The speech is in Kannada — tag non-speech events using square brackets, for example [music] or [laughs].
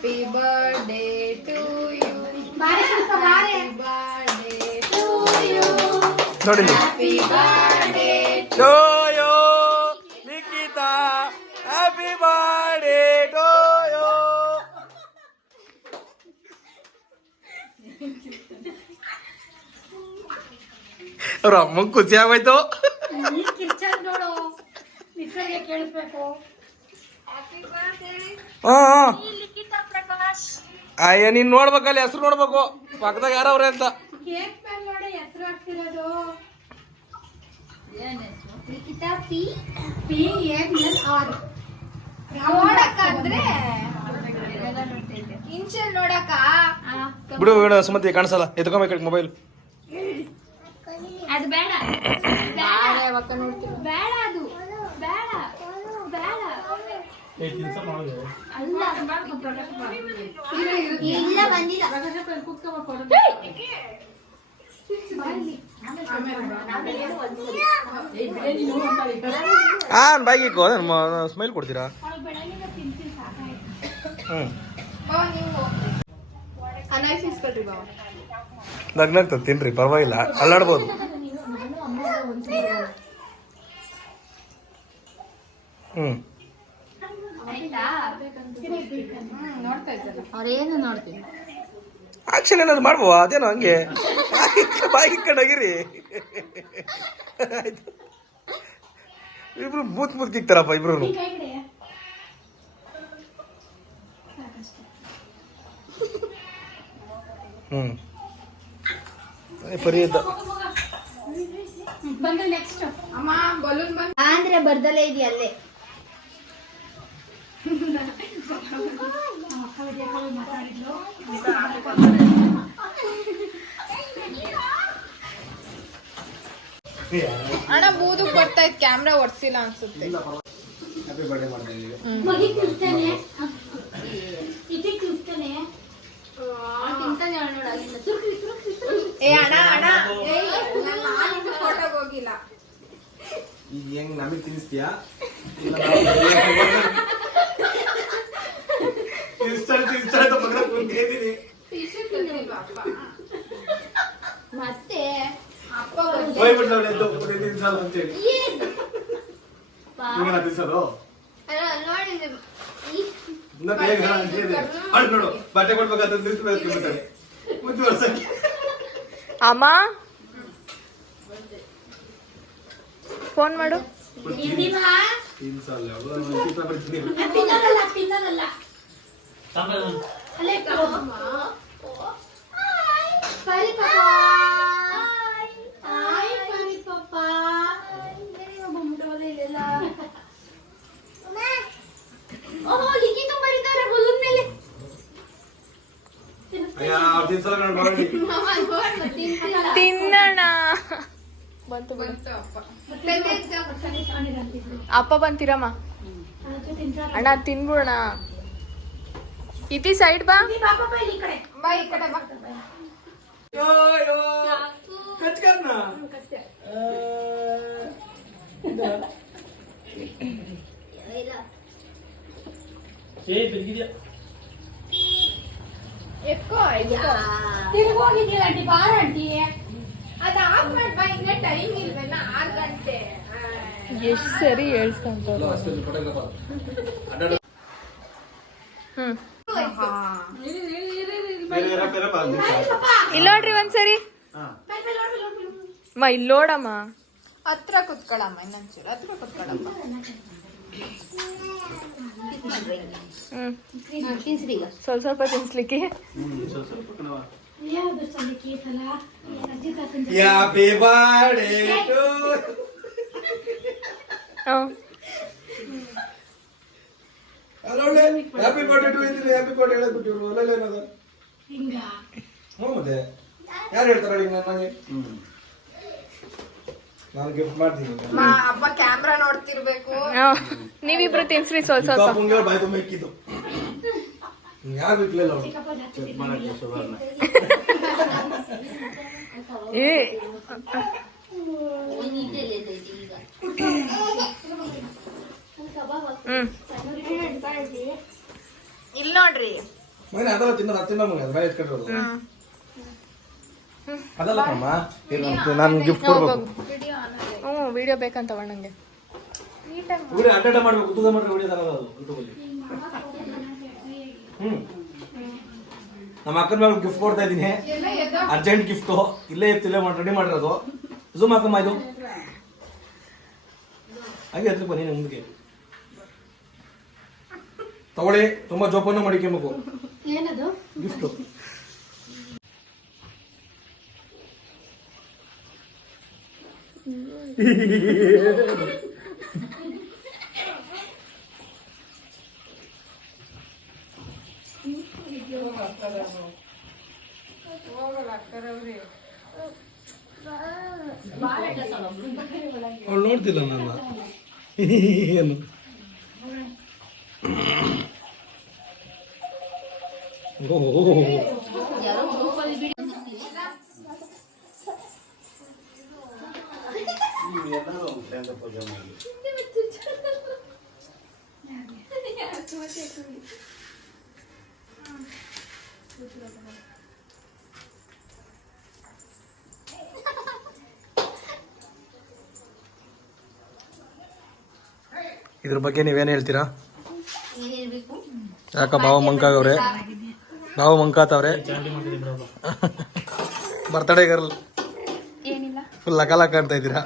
ಹ್ಯಾಪಿ ಬರ್ಡೇ ಟು ಯು ಬಾರೆ ಸ್ವಲ್ಪ ಬಾರೆ ಬರ್ಡೇ ಟು ಯು ನೋಡಿ happy birthday to you Nikhita happy birthday to you ಅವ್ರ ಅಮ್ಮಂಗೆ ಖುಷಿ ಆಗೋಯ್ತು ನೀನ್ ಕಿರ್ಚಲ್ ನೋಡು ನಿಖರ್ಗೆ ಕೇಳಿಸ್ಬೇಕು ಹಾ ಅಯ್ಯ ನೀನ್ ನೋಡ್ಬೇಕಲ್ಲಿ ಹೆಸರು ನೋಡ್ಬೇಕು. ಪಕ್ಕದಾಗ ಯಾರವ್ರೆ ಅಂತ. ಬಿಡು ಬಿಡು ಸುಮತಿ ಕಾಣಿಸಲ್ಲ. ಎತ್ಕೊಬೇಕು ಮೊಬೈಲ್ ಅದು ಬೇಡ. ನೋಡ್ತೀನಿ ಬೇಡ ಅದು. ಬೇಡ. ಬೇಡ. ಇಲ್ಲ ಬಂದಿಲ್ಲ ಸ್ಮೈಲ್ ಕೊಡ್ತೀರಾ? ಹ್ಮ್. ಆಗ್ತದೆ ತಿನ್ರಿ ಪರವಾಗಿಲ್ಲ. ಅಲ್ಲಾಡ್ಬೋದು. ನೀನು ನಾನು ಅಮ್ಮ ಒಂದ್ಸಲ ಹ್ಮ್ ಆಯ್ತಾ ಹ್ಮ್ ನೋಡ್ತಾ ಇದ್ದಲ್ಲ ಅವ್ರೇನು ನೋಡ್ತೀನಿ ಆಕ್ಷನ್ ಏನಾದ್ರು ಮಾಡ್ಬೋವ? ಅದೇನೋ ಹಂಗೆ? ಬಾಯಿ ಕಡಗಿರಿ ಆಯ್ತು. ಇಬ್ರು ಮೂತ್ ಮೂತ್ ಕಿಕ್ತಾರಪ್ಪ ಇಬ್ರು ಹ್ಮ್. ಪರಿ ಇದ್ದ ಬಂದು ನೆಕ್ಸ್ಟ್ ಅಮ್ಮ ಬಲೂನ್ ಬಂದ್ ಅಂದ್ರೆ ಬರ್ದಲೇ ಇದೆಯಾ ಅಲ್ಲೇ ಮಾತಾಡಿದ್ಲು ಅಣ್ಣ ಬೂದು ಬರ್ತಾ ಇತ್ತು ಕ್ಯಾಮ್ರಾ ಒಡ್ಸಿಲ್ಲ ಅನ್ಸುತ್ತೆ. ಏ ಅಣ್ಣ ಅಣ್ಣ. ಫೋಟೋಗ್ ಹೋಗಿಲ್ಲ. ಈಗ ಹೆಂಗ್ ನಮಗೆ ತಿನ್ನಿಸ್ತೀಯಾ ಟೀಶರ್ಟ್ ತಂದಿಲ್ವಾ ಅಪ್ಪ ಮತ್ತೆ ಅಪ್ಪ ಬಂದು ಏನು? ಪಾ- ಅಲ್ಲ, ನೋಡಿದ್ರೆ ಈ- ನೋಡು ಬಟ್ಟೆ ಕೊಡ್ಬೇಕಾದ್ರೆ ತಿನ್ನಿಸ್ಬೇಕು ಮುದ್ದು ವರ್ಷಕ್ಕೆ. ಅಮ್ಮ? ಫೋನ್ ಮಾಡು? ತಿನ್ಸಲ್ಲ ಆ, ತಿನ್ನೋದಲ್ಲ, ತಿನ್ನೋದಲ್ಲ. ಅಲ್ಲೇ ಪಾಪ. ಬಂತು ಅಪ್ಪ. ಬಂತೀರಮ್ಮ? ಅಣ್ಣ ತಿನ್ಬಿಡೋಣ. ಇತಿ ಸೈಡ್ ಬಾ. ಎಕ್ಕೋ ತಿರ್ಗೋಗಿದ್ದೀರ ಆಂಟಿ ಬಾರ ಆಂಟಿ. ಎಷ್ಟು ಸರಿ ಹೇಳ್ಸ್ಕೊಂತ ಹ್ಮ್. ಇಲ್ಲ ನೋಡ್ರಿ ಒಂದ್ಸರಿ. ಮಾ ಇಲ್ಲಿ ನೋಡಮ್ಮ. ಹತ್ರ ಕುತ್ಕೊಳಮ್ಮ ಇನ್ನೊಂಚೂರು ಹತ್ರ ಕುತ್ಕೊಳಮ್ಮ. ಹ್ಮ್. ಸ್ವಲ್ಪ ಸ್ವಲ್ಪ ತಿನ್ಸ್ಲಿಕ್ಕೆ ಯಾವ್ದು ಸಲಿಕೆ ಈ ಸಲ? Ajit ಹಾಕಂತ happy birthday to hmm happy birthday to ಇದ್ದೀನಿ ಹ್ಯಾಪಿ ಬರ್ಡೇ ಹೇಳದ್ಬಿಟ್ಟು ಇವರು ಒಳ್ಳೆ ಏನದ ಹಿಂಗ? ಹ್ಞೂ ಮತ್ತೆ ಯಾರು ಹೇಳ್ತಾರ ಈಗ ನನಗೆ ನಾನು ಗಿಫ್ಟ್ ಮಾಡ್ತೀನಿ ಅಪ್ಪ ಕ್ಯಾಮ್ರಾ ನೋಡ್ತಿರ್ಬೇಕು. ನೀವಿಬ್ರು ತಿನ್ಸ್ರಿ ಸ್ವಲ್ಪ ಸ್ವಲ್ಪ. ಬಾಯ್ ತುಂಬ ಇಕ್ಕಿದ್ದು. ಯಾರು ಬಿಟ್ಲಿಲ್ಲ ಏ. ಇಲ್ಲ ಇಲ್ಲಿ ನೋಡ್ರಿ. ಮಗನೇ ಅದೆಲ್ಲ ತಿನ್ನೋದು ಅದು ಮಗ ಅದಲ್ಲ ಅಮ್ಮ ನಾನು ಗಿಫ್ಟ್ ಕೊಡ್ಬೇಕು. ಹ್ಞೂ ವಿಡಿಯೋ ಬೇಕಂತ ಅಣ್ಣಂಗೆ ವಿಡಿಯೋ ಅಡ್ಡ ಮಾಡ್ಬೇಕು ಉದ್ದ ಮಾಡ್ರೆ ವಿಡಿಯೋ ತರೋದು ಅದು ಯೂಟ್ಯೂಬಲ್ಲಿ ಹ್ಮ್. ನಮ್ಮ ಅಕ್ಕನ ಮೇಲೆ ಗಿಫ್ಟ್ ಕೊಡ್ತಾ ಇದ್ದೀನಿ. ಅರ್ಜೆಂಟ್ ಗಿಫ್ಟು ಇಲ್ಲೇ ಇತ್ತು ಇಲ್ಲೇ ಮಾಡಿ ರೆಡಿ ಮಾಡಿರೋದು. ಝೂಮ್ ಹಾಕಮ್ಮ ಇದು. ಹಾಗೆ ಹತ್ರ ಬನ್ನಿ ಮುಂದಕ್ಕೆ ತಗೊಳ್ಳಿ ತುಂಬಾ ಜೋಪಾನ ಮಾಡಿಕೊಬೇಕು [laughs] ಏನದು ಗಿಫ್ಟು ಅವಳು ನೋಡ್ತಿಲ್ಲ ನನ್ನ ಏನು ಓಹೋ ಇದ್ರ ಬಗ್ಗೆ ನೀವೇನು ಹೇಳ್ತೀರಾ? ಯಾಕ ಭಾವ ಮಂಕಾಗವ್ರೆ ಬಾವ ಮಂಕಾತವ್ರೆ? Birthday girl? ಏನಿಲ್ಲ. ಫುಲ್ ಲಕ ಲಕ ಅಂತ ಇದ್ದೀರಾ